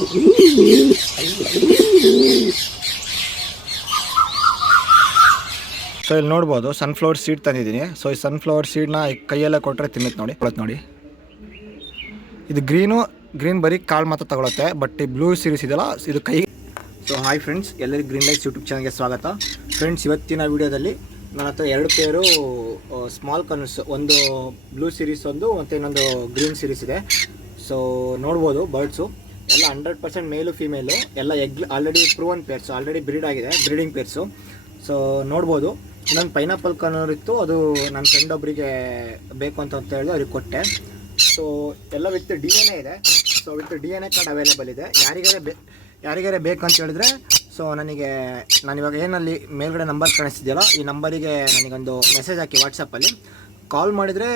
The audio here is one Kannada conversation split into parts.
ಸೊ ಇಲ್ಲಿ ನೋಡ್ಬೋದು ಸನ್ಫ್ಲವರ್ ಸೀಡ್ ತಂದಿದ್ದೀನಿ. ಸೊ ಈ ಸನ್ಫ್ಲವರ್ ಸೀಡ್ನ ಕೈಯೆಲ್ಲ ಕೊಟ್ಟರೆ ತಿನ್ನುತ್ತೆ ನೋಡಿ. ಇದು ಗ್ರೀನ್ ಬರೀ ಕಾಳು ಮಾತ್ರ ತಗೊಳುತ್ತೆ, ಬಟ್ ಈ ಬ್ಲೂ ಸೀರೀಸ್ ಇದೆಯಲ್ಲ ಇದು ಕೈ. ಸೊ ಹಾಯ್ ಫ್ರೆಂಡ್ಸ್, ಎಲ್ಲರಿಗೂ ಗ್ರೀನ್ ಲೈಫ್ ಯೂಟ್ಯೂಬ್ ಚಾನಲ್ಗೆ ಸ್ವಾಗತ. ಫ್ರೆಂಡ್ಸ್, ಇವತ್ತಿನ ವಿಡಿಯೋದಲ್ಲಿ ನನ್ನ ಹತ್ರ 2 ಪೇರು ಸ್ಮಾಲ್ ಕನ್ಸ್, ಒಂದು ಬ್ಲೂ ಸೀರೀಸ್ ಮತ್ತು ಇನ್ನೊಂದು ಗ್ರೀನ್ ಸೀರೀಸ್ ಇದೆ. ಸೊ ನೋಡ್ಬೋದು ಬರ್ಡ್ಸು ಎಲ್ಲ 100% ಮೇಲು ಫೀಮೇಲು, ಎಲ್ಲ egg already proven pairs, already breeding pairs. So ನೋಡ್ಬೋದು. ಇನ್ನೊಂದು ಪೈನಾಪಲ್ ಕನ್ನೂರ್ ಇತ್ತು, ಅದು ನನ್ನ ಫ್ರೆಂಡ್ ಒಬ್ಬರಿಗೆ ಬೇಕು ಅಂತ ಹೇಳಿ ಅವ್ರಿಗೆ ಕೊಟ್ಟೆ. ಸೊ ಎಲ್ಲ ವಿತ್ DNA ಇದೆ. So with DNA card available ಇದೆ. ಯಾರಿಗಾರೆ ಬೇಕಂತ ಹೇಳಿದ್ರೆ ಸೊ ನಾನಿವಾಗ ಏನಲ್ಲಿ ಮೇಲ್ಗಡೆ ನಂಬರ್ ಕಾಣಿಸ್ತಿದೆಯಲ್ಲ, ಈ ನಂಬರಿಗೆ ನನಗೊಂದು ಮೆಸೇಜ್ ಹಾಕಿ ವಾಟ್ಸಪ್ಪಲ್ಲಿ. ಕಾಲ್ ಮಾಡಿದರೆ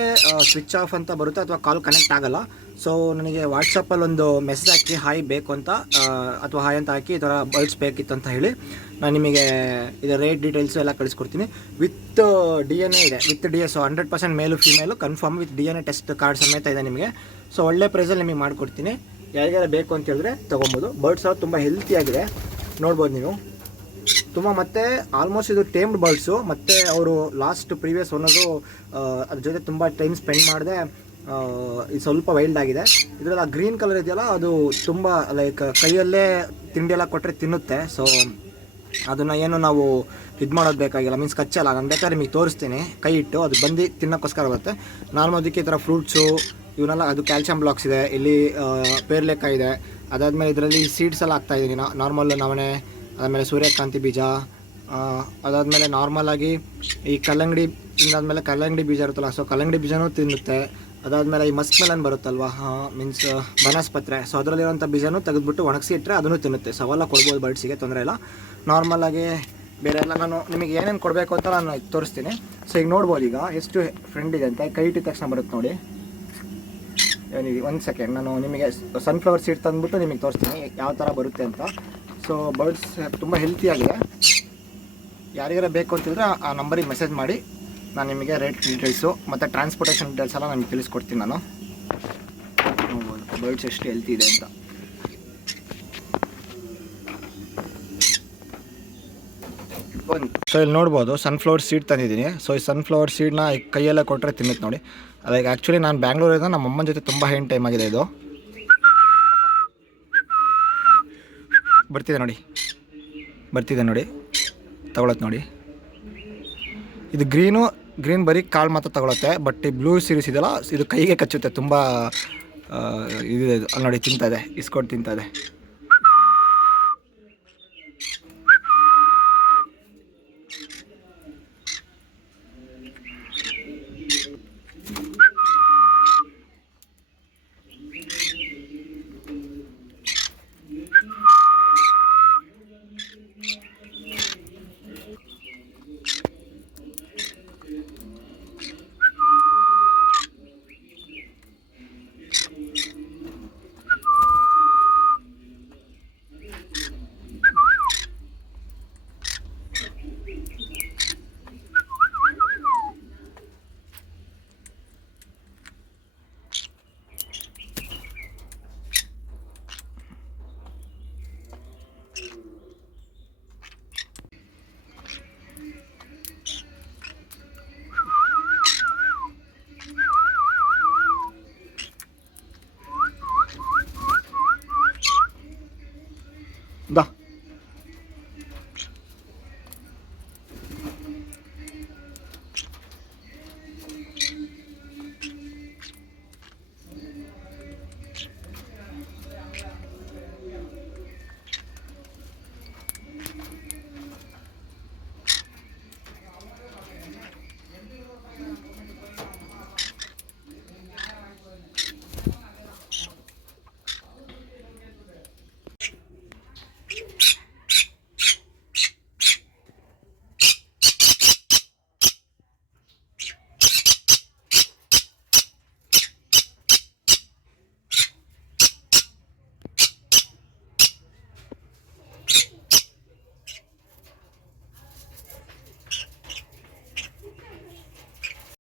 ಸ್ವಿಚ್ ಆಫ್ ಅಂತ ಬರುತ್ತೆ ಅಥವಾ ಕಾಲ್ ಕನೆಕ್ಟ್ ಆಗೋಲ್ಲ. ಸೊ ನನಗೆ ವಾಟ್ಸಪ್ಪಲ್ಲಿ ಒಂದು ಮೆಸೇಜ್ ಹಾಕಿ ಹಾಯ್ ಬೇಕು ಅಂತ ಅಥವಾ ಹಾಯ್ ಅಂತ ಹಾಕಿ ಈ ಥರ ಬರ್ಡ್ಸ್ ಬೇಕಿತ್ತು ಅಂತ ಹೇಳಿ ನಾನು ನಿಮಗೆ ಇದರ ರೇಟ್ ಡೀಟೇಲ್ಸು ಎಲ್ಲ ಕಳಿಸ್ಕೊಡ್ತೀನಿ. ವಿತ್ DNA ಇದೆ, ವಿತ್ DNA. ಸೊ 100% ಮೇಲು female confirm with DNA test card ಸಮೇತ ಇದೆ ನಿಮಗೆ. ಸೊ ಒಳ್ಳೆ ಪ್ರೈಸಲ್ಲಿ ನಿಮಗೆ ಮಾಡಿಕೊಡ್ತೀನಿ. ಯಾರಿಗಾರ ಬೇಕು ಅಂತ ಹೇಳಿದ್ರೆ ತೊಗೊಬೋದು. ಬರ್ಡ್ಸ್ ಅವ್ರು ತುಂಬ ಹೆಲ್ತಿಯಾಗಿದೆ, ನೋಡ್ಬೋದು ನೀವು ತುಂಬ. ಮತ್ತು ಆಲ್ಮೋಸ್ಟ್ ಇದು ಟೇಮ್ಡ್ ಬರ್ಡ್ಸು. ಮತ್ತು ಅವರು ಲಾಸ್ಟ್ ಪ್ರೀವಿಯಸ್ ಓನರು ಅದ್ರ ಜೊತೆ ತುಂಬ ಟೈಮ್ ಸ್ಪೆಂಡ್ ಮಾಡಿದೆ. ಇದು ಸ್ವಲ್ಪ ವೈಲ್ಡ್ ಆಗಿದೆ. ಇದರಲ್ಲಿ ಗ್ರೀನ್ ಕಲರ್ ಇದೆಯಲ್ಲ, ಅದು ತುಂಬ ಲೈಕ್ ಕೈಯಲ್ಲೇ ತಿಂಡಿ ಎಲ್ಲ ಕೊಟ್ಟರೆ ತಿನ್ನುತ್ತೆ. ಸೊ ಅದನ್ನು ಏನು ನಾವು ಇದು ಮಾಡೋದು ಬೇಕಾಗಿಲ್ಲ, ಮೀನ್ಸ್ ಕಚ್ಚಲ್ಲ. ನಾನು ಬೇಕಾದ್ರೆ ನಿಮಗೆ ತೋರಿಸ್ತೀನಿ ಕೈ ಇಟ್ಟು, ಅದು ಬಂದು ತಿನ್ನೋಕ್ಕೋಸ್ಕರ ಬರುತ್ತೆ. ನಾರ್ಮಲ್ ಅದಕ್ಕೆ ಈ ಥರ ಫ್ರೂಟ್ಸು ಇವನ್ನೆಲ್ಲ, ಅದು ಕ್ಯಾಲ್ಶಿಯಂ ಬ್ಲಾಕ್ಸ್ ಇದೆ, ಇಲ್ಲಿ ಪೇರ್ಲೆಕಾಯಿ ಇದೆ. ಅದಾದಮೇಲೆ ಇದರಲ್ಲಿ ಸೀಡ್ಸ್ ಎಲ್ಲ ಹಾಕ್ತಾಯಿದ್ದೀನಿ ನಾರ್ಮಲ್ ನವಣೆ, ಅದಾದಮೇಲೆ ಸೂರ್ಯಕಾಂತಿ ಬೀಜ, ಅದಾದಮೇಲೆ ನಾರ್ಮಲಾಗಿ ಈ ಕಲ್ಲಂಗಡಿ ಬೀಜ ಇರುತ್ತಲ್ಲ, ಸೊ ಕಲ್ಲಂಗಡಿ ಬೀಜನೂ ತಿನ್ನುತ್ತೆ. ಅದಾದಮೇಲೆ ಈ ಮಸ್ಕ್ ಮೆಲನ್ ಬರುತ್ತಲ್ವ, ಮೀನ್ಸ್ ಬನಸ್ಪತ್ರೆ, ಸೊ ಅದರಲ್ಲಿರೋಂಥ ಬೀಜನೂ ತೆಗೆದುಬಿಟ್ಟು ಒಣಗಿಸಿ ಇಟ್ಟರೆ ಅದನ್ನು ತಿನ್ನುತ್ತೆ. ಸೊ ಅವೆಲ್ಲ ಕೊಡ್ಬೋದು ಬರ್ಡ್ಸಿಗೆ, ತೊಂದರೆ ಇಲ್ಲ. ನಾರ್ಮಲಾಗಿ ಬೇರೆ ಎಲ್ಲ ನಾನು ನಿಮಗೆ ಏನೇನು ಕೊಡಬೇಕು ಅಂತ ನಾನು ತೋರಿಸ್ತೀನಿ. ಸೊ ಈಗ ನೋಡ್ಬೋದು, ಈಗ ಎಷ್ಟು ಫ್ರೆಂಡ್ ಇದೆ ಅಂತ ಕೈ ಇಟ್ಟಿದ ತಕ್ಷಣ ಬರುತ್ತೆ ನೋಡಿ. ಏನಿದೆ ಒಂದು ಸೆಕೆಂಡ್, ನಾನು ನಿಮಗೆ ಸನ್ಫ್ಲವರ್ ಸೀಡ್ ತಂದುಬಿಟ್ಟು ನಿಮಗೆ ತೋರಿಸ್ತೀನಿ ಯಾವ ಥರ ಬರುತ್ತೆ ಅಂತ. ಸೊ ಬರ್ಡ್ಸ್ ತುಂಬ ಹೆಲ್ತಿಯಾಗಿದೆ. ಯಾರಿಗಾರ ಬೇಕು ಅಂತಿದ್ರೆ ಆ ನಂಬರಿಗೆ ಮೆಸೇಜ್ ಮಾಡಿ, ನಾನು ನಿಮಗೆ ರೇಟ್ ಡೀಟೇಲ್ಸು ಮತ್ತು ಟ್ರಾನ್ಸ್ಪೋರ್ಟೇಷನ್ ಡೀಟೇಲ್ಸ್ ಎಲ್ಲ ನನಗೆ ತಿಳಿಸ್ಕೊಡ್ತೀನಿ. ನಾನು ನೋಡ್ಬೋದು ಬರ್ಡ್ಸ್ ಎಷ್ಟು ಹೆಲ್ತಿ ಇದೆ ಅಂತ. ಸೊ ಇಲ್ಲಿ ನೋಡ್ಬೋದು ಸನ್ಫ್ಲವರ್ ಸೀಡ್ ತಂದಿದ್ದೀನಿ. ಸೊ ಈ ಸನ್ಫ್ಲವರ್ ಸೀಡ್ನ ಕೈಯೆಲ್ಲ ಕೊಟ್ಟರೆ ತಿನ್ನುತ್ತೆ ನೋಡಿ. ಅದಕ್ಕೆ ಆ್ಯಕ್ಚುಲಿ ನಾನು ಬ್ಯಾಂಗ್ಳೂರಿಂದ ನಮ್ಮ ಅಮ್ಮನ ಜೊತೆ ತುಂಬ ಹೆಣ್ಣು ಟೈಮ್ ಆಗಿದೆ. ಇದು ಬರ್ತಿದೆ ನೋಡಿ, ತಗೊಳತ್ತೆ ನೋಡಿ. ಇದು ಗ್ರೀನ್ ಬರೀ ಕಾಳು ಮಾತ್ರ ತಗೊಳುತ್ತೆ, ಬಟ್ ಈ ಬ್ಲೂ ಸೀರೀಸ್ ಇದೆಯಲ್ಲ ಇದು ಕೈಗೆ ಕಚ್ಚುತ್ತೆ ತುಂಬ. ಇದು ಅಲ್ಲಿ ನೋಡಿ ತಿಂತದೆ, ಇಸ್ಕೊಂಡು ತಿಂತದೆ.